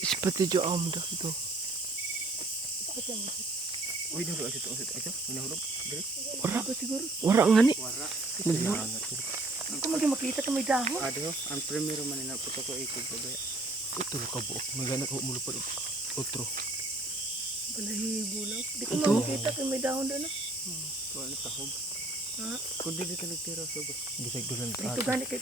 Seperti jo am dah itu. Uy, nahulog ito. Uy, nahulog. Dali. Siguro. Wara nga ni. Wara. Nagmura. Ako makita ka may dahon. Ado, ang primero man na puto ko ikog babaya. Ito ka buok. Magana ko mulupad otro. Balahibo lang. Di ko Ito? makita ka may dahon doon. Kuha na tahog. Ha? Kung di ka nagtira sa ba? Bisag dulan Ito gani kay